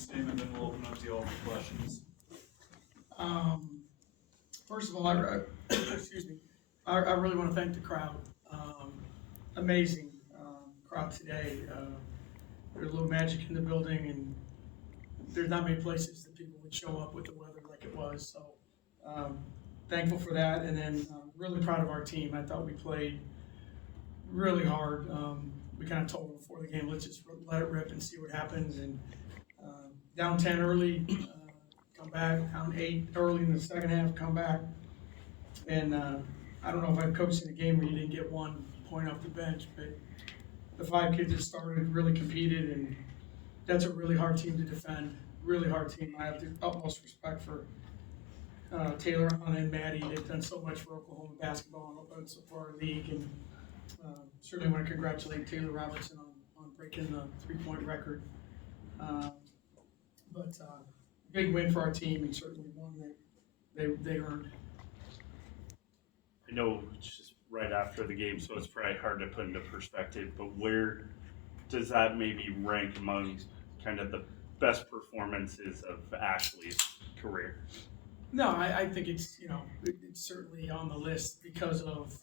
statement, then we'll open up to you all for questions. First of all, excuse me, I really want to thank the crowd. Amazing crowd today. There's a little magic in the building, and there's not many places that people would show up with the weather like it was. So thankful for that, and then really proud of our team. I thought we played really hard. We kind of told them before the game, let's just let it rip and see what happens. And down 10 early, come back, down 8 early in the second half, come back. And I don't know if I've coached in a game where you didn't get 1 point off the bench, but the 5 kids that started really competed, and that's a really hard team to defend, really hard team. I have the utmost respect for Taylor, Hannah, and Maddie. They've done so much for Oklahoma basketball and so far our league, and certainly want to congratulate Taylor Robertson on breaking the 3-point record. But big win for our team, and certainly one that they earned. I know it's just right after the game, so it's probably hard to put into perspective, but where does that maybe rank among kind of the best performances of Ashley's career? No, I think it's, it's certainly on the list because of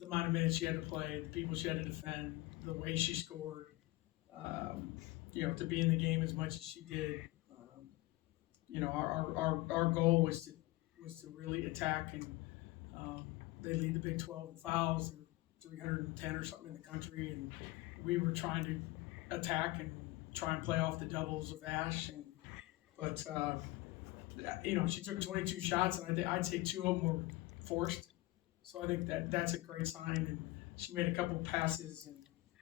the amount of minutes she had to play, the people she had to defend, the way she scored, to be in the game as much as she did. Our goal was to really attack, and they lead the Big 12 in fouls, 310 or something in the country, and we were trying to attack and try and play off the doubles of Ash, but she took 22 shots, and I'd say 2 of them were forced. So I think that's a great sign, and she made a couple passes,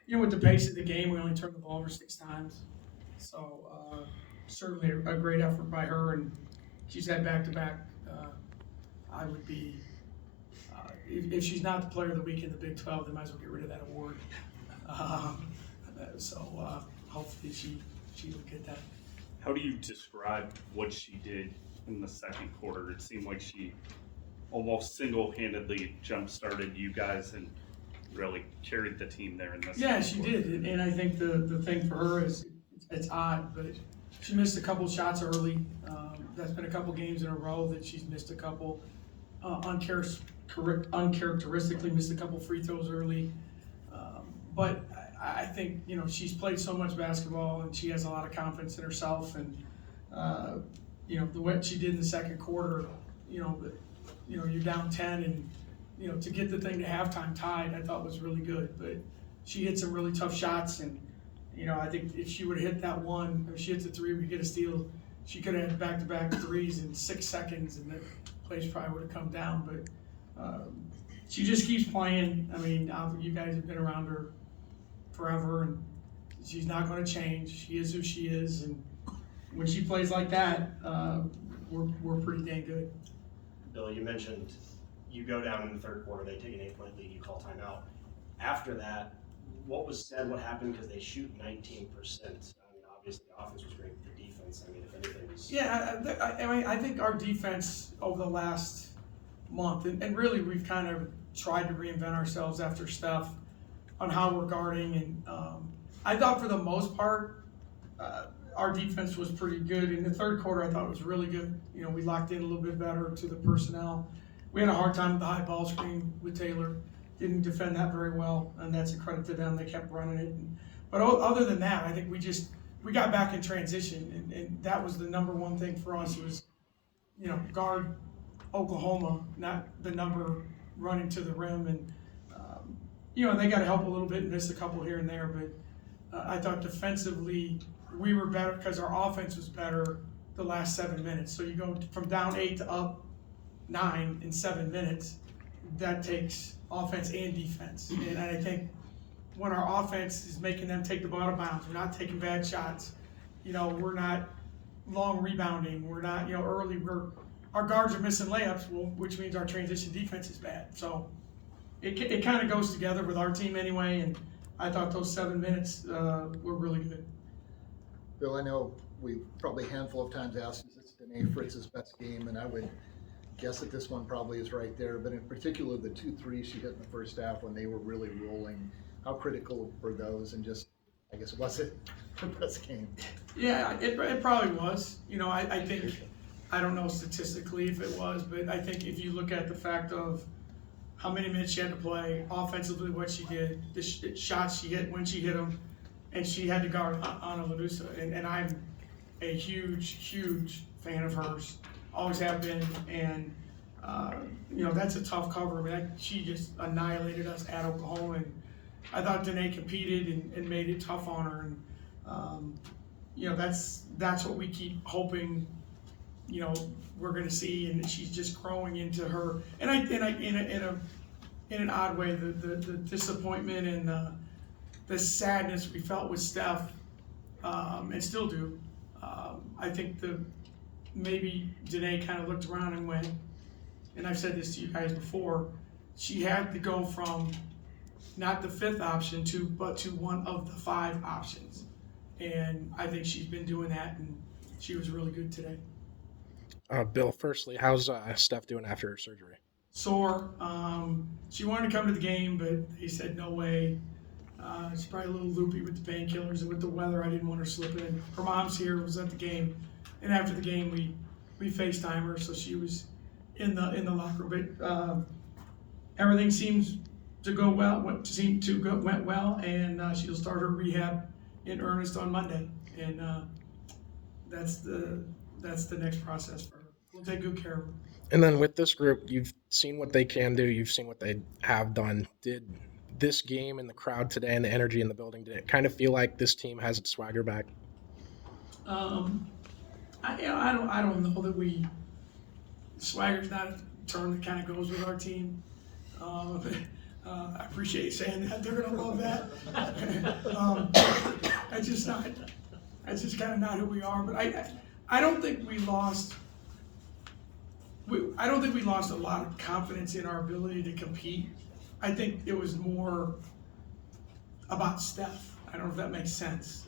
and with the pace of the game, we only turned the ball over 6 times. So certainly a great effort by her, and she's had back-to-back. I would be, if she's not the player of the week in the Big 12, they might as well get rid of that award. Hopefully she will get that. How do you describe what she did in the second quarter? It seemed like she almost single-handedly jump-started you guys and really carried the team there in this. Yeah, she did, and I think the thing for her is it's odd, but she missed a couple shots early. That's been a couple games in a row that she's missed a couple. Uncharacteristically missed a couple free throws early. But I think, she's played so much basketball, and she has a lot of confidence in herself, and the way she did in the second quarter, you're down 10, and to get the thing to halftime tied, I thought was really good. But she hit some really tough shots, and I think if she would have hit that one, if she hits a 3, we get a steal. She could have had back-to-back 3s in 6 seconds, and the place probably would have come down. But she just keeps playing. I mean, you guys have been around her forever, and she's not going to change. She is who she is, and when she plays like that, we're pretty dang good. Bill, you mentioned you go down in the third quarter, they take an 8-point lead, you call timeout. After that, what was said, what happened? Because they shoot 19%. I mean, obviously the offense was great, but the defense, I mean, if anything was... Yeah, I think our defense over the last month, and really we've kind of tried to reinvent ourselves after Steph on how we're guarding, and I thought for the most part, our defense was pretty good. In the third quarter, I thought it was really good. We locked in a little bit better to the personnel. We had a hard time with the high ball screen with Taylor. Didn't defend that very well, and that's a credit to them. They kept running it. But other than that, I think we got back in transition, and that was the number one thing for us was, guard Oklahoma, not the number running to the rim. And, they got to help a little bit and miss a couple here and there. But I thought defensively we were better because our offense was better the last 7 minutes. So you go from down 8 to up 9 in 7 minutes. That takes offense and defense. And I think when our offense is making them take the ball out of bounds, we're not taking bad shots. We're not long rebounding. We're not, early. Our guards are missing layups, which means our transition defense is bad. So it kind of goes together with our team anyway. And I thought those 7 minutes were really good. Bill, I know we've probably a handful of times asked, is this Danae Fritz's best game? And I would guess that this one probably is right there. But in particular, the 2 threes she hit in the first half when they were really rolling, how critical were those? And just, I guess, was it her best game? Yeah, it probably was. You know, I think, I don't know statistically if it was, but I think if you look at the fact of how many minutes she had to play, offensively what she did, the shots she hit when she hit them, and she had to guard Ana Lanusa. And I'm a huge fan of hers, always have been. And, you know, that's a tough cover. I mean, she just annihilated us at Oklahoma. And I thought Danae competed and made it tough on her. And, you know, that's what we keep hoping, you know, we're gonna see, and she's just growing into her. And in an odd way, the disappointment and the sadness we felt with Steph, and still do. I think maybe Danae kind of looked around and went, and I've said this to you guys before, she had to go from not the fifth option but to one of the 5 options. And I think she's been doing that, and she was really good today. Bill, firstly, how's Steph doing after her surgery? Sore. She wanted to come to the game, but they said no way. She's probably a little loopy with the painkillers, and with the weather, I didn't want her slipping. Her mom's here, was at the game, and after the game, we FaceTime her, so she was in the locker room. But everything seems to go well. Went well, and she'll start her rehab in earnest on Monday, and that's the next process for her. We'll take good care of her. And then with this group, you've seen what they can do. You've seen what they have done. Did this game and the crowd today and the energy in the building, did it kind of feel like this team has its swagger back? I don't know that swagger's not a term that kind of goes with our team. I appreciate you saying that. They're gonna love that. That's just kind of not who we are. But I don't think we lost. I don't think we lost a lot of confidence in our ability to compete. I think it was more about Steph. I don't know if that makes sense.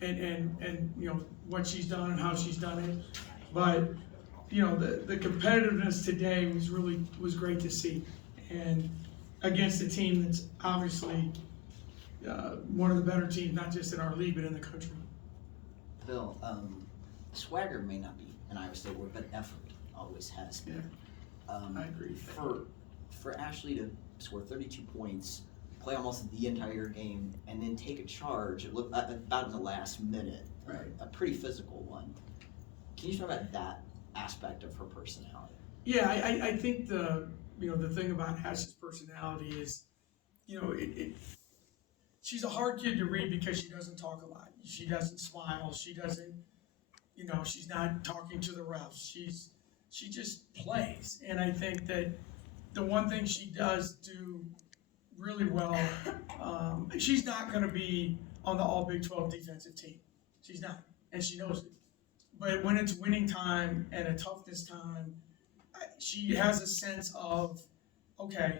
And you know what she's done and how she's done it. But you know the competitiveness today was great to see, and against a team that's obviously one of the better teams, not just in our league but in the country. Bill, swagger may not be an Iowa State word, but effort always has been. I agree. For Ashley to score 32 points, play almost the entire game, and then take a charge, it looked about in the last minute, Right. A pretty physical one. Can you talk about that aspect of her personality? Yeah, I think the thing about Ash's personality is, you know, she's a hard kid to read because she doesn't talk a lot. She doesn't smile. She doesn't, you know, she's not talking to the refs. She just plays. And I think that the one thing she does do really well, she's not going to be on the all Big 12 defensive team. She's not, and she knows it. But when it's winning time and a toughness time, she has a sense of, okay,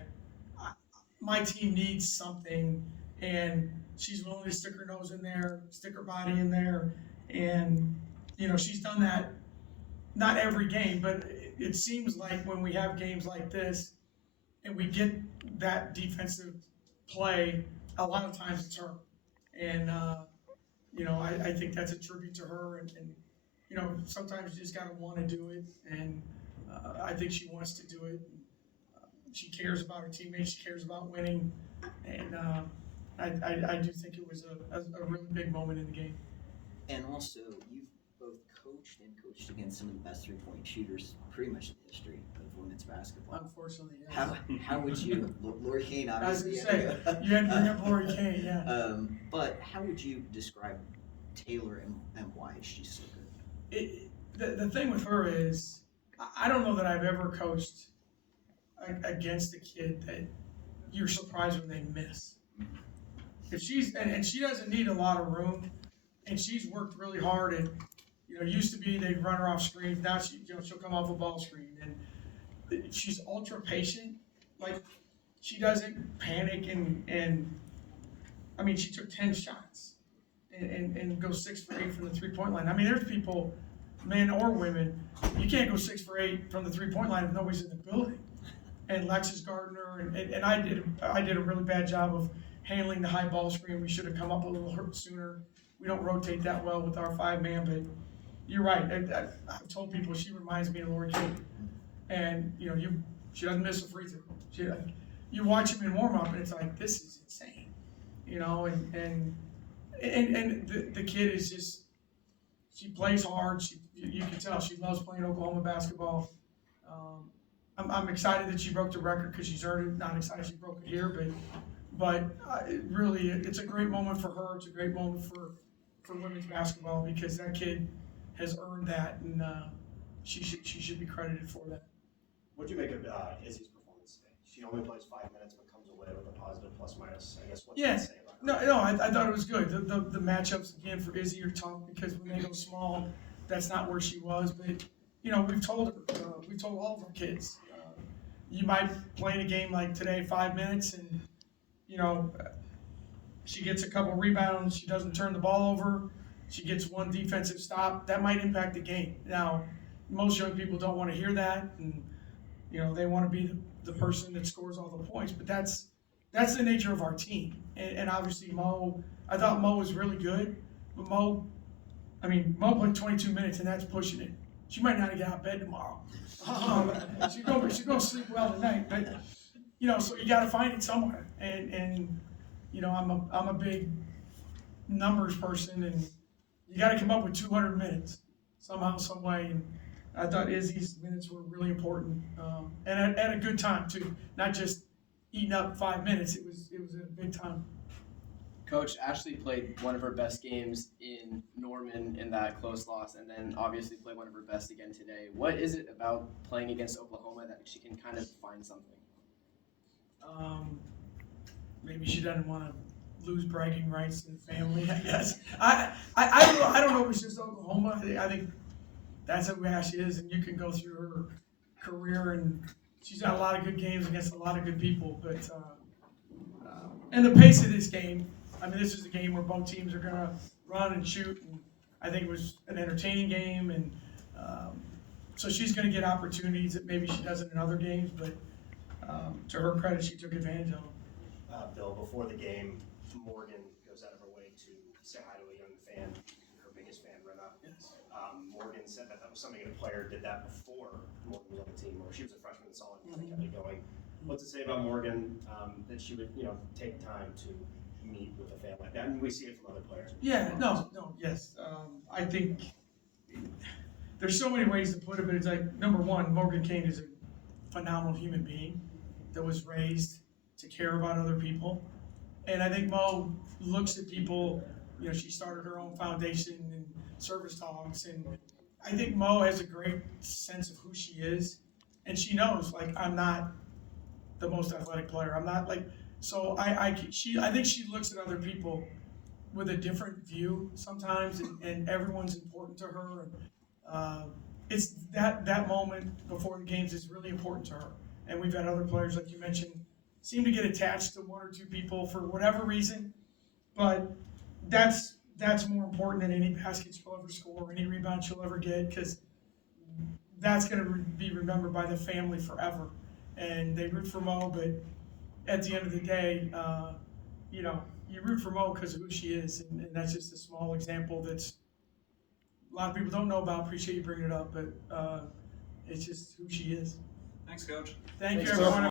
my team needs something, and she's willing to stick her nose in there, stick her body in there, and you know she's done that. Not every game, but it seems like when we have games like this, and we get that defensive play, a lot of times it's her, and you know I think that's a tribute to her, and you know sometimes you just gotta want to do it, and I think she wants to do it. She cares about her teammates. She cares about winning, and I do think it was a really big moment in the game. And also, you've both coached and coached against some of the best three-point shooters pretty much in the history of women's basketball. Unfortunately, yes. How would you, Lori Kane I was obviously. gonna say, you had to bring up Lori Kane, yeah. But how would you describe Taylor and why she's so good? The thing with her is, I don't know that I've ever coached against a kid that you're surprised when they miss. If she's and she doesn't need a lot of room, and she's worked really hard. And you know, used to be they'd run her off screens. Now she'll come off a ball screen, and she's ultra patient. Like she doesn't panic and I mean she took 10 shots and goes 6 for 8 from the 3-point line. I mean there's people, men or women, you can't go 6 for 8 from the 3-point line if nobody's in the building. And Lexus Gardner and I did a really bad job of handling the high ball screen. We should have come up a little sooner. we don't rotate that well with our 5-man, but you're right. I've told people she reminds me of Lori King. And, you know, she doesn't miss a free throw. You watch him in warm-up, and it's like, this is insane. You know, and the kid is just, she plays hard. You can tell she loves playing Oklahoma basketball. I'm excited that she broke the record because she's earned it. Not excited she broke it here, but really, it's a great moment for her. It's a great moment for women's basketball because that kid has earned that, and she should be credited for that. What'd you make of Izzy's performance today? She only plays 5 minutes but comes away with a positive plus minus. I guess what you Yeah. say about her? No, I thought it was good. The matchups again for Izzy are tough because when they go small, that's not where she was. But you know, we've told her, we've told all of our kids, you might play in a game like today 5 minutes, and you know, she gets a couple rebounds, she doesn't turn the ball over, she gets one defensive stop. That might impact the game. Now, most young people don't want to hear that, and you know, they want to be the person that scores all the points. But that's the nature of our team. And obviously Mo, I thought Mo was really good, but Mo played 22 minutes, and that's pushing it. She might not get out of bed tomorrow. She's gonna sleep well tonight, but you know, so you got to find it somewhere. And you know, I'm a big numbers person, and you got to come up with 200 minutes somehow, some way. And I thought Izzy's minutes were really important, and at a good time too. Not just eating up 5 minutes. It was at a big time. Coach, Ashley played one of her best games in Norman in that close loss, and then obviously played one of her best again today. What is it about playing against Oklahoma that she can kind of find something? Maybe she doesn't want to lose bragging rights in the family, I guess. I don't know if it's just Oklahoma. I think that's who Ashley is, and you can go through her career, and she's had a lot of good games against a lot of good people. But and the pace of this game, I mean, this is a game where both teams are going to run and shoot, and I think it was an entertaining game, and so she's going to get opportunities that maybe she doesn't in other games, but to her credit, she took advantage of them. Bill, before the game, Morgan goes out of her way to say hi to a young fan, her biggest fan, Rena. Morgan said that was something a player did that before Morgan was on the team, or she was a freshman and saw it and kept it going. What's it say about Morgan that she would, you know, take time to meet with a fan like that? And we see it from other players. Yeah, yes. I think there's so many ways to put it, but it's like, number one, Morgan Kane is a phenomenal human being that was raised to care about other people. And I think Mo looks at people, you know, she started her own foundation and service dogs, and I think Mo has a great sense of who she is, and she knows, like, I'm not the most athletic player. I'm not like, so I think she looks at other people with a different view sometimes, and everyone's important to her. And it's that moment before the games is really important to her. And we've had other players, like you mentioned, seem to get attached to one or two people for whatever reason, but that's more important than any basket she'll ever score, any rebound she'll ever get, because that's going to be remembered by the family forever. And they root for Mo, but at the end of the day, you know, you root for Mo because of who she is, and that's just a small example that's a lot of people don't know about. Appreciate you bringing it up, but it's just who she is. Thanks, Coach. Thank you, Thanks, everyone. Coach.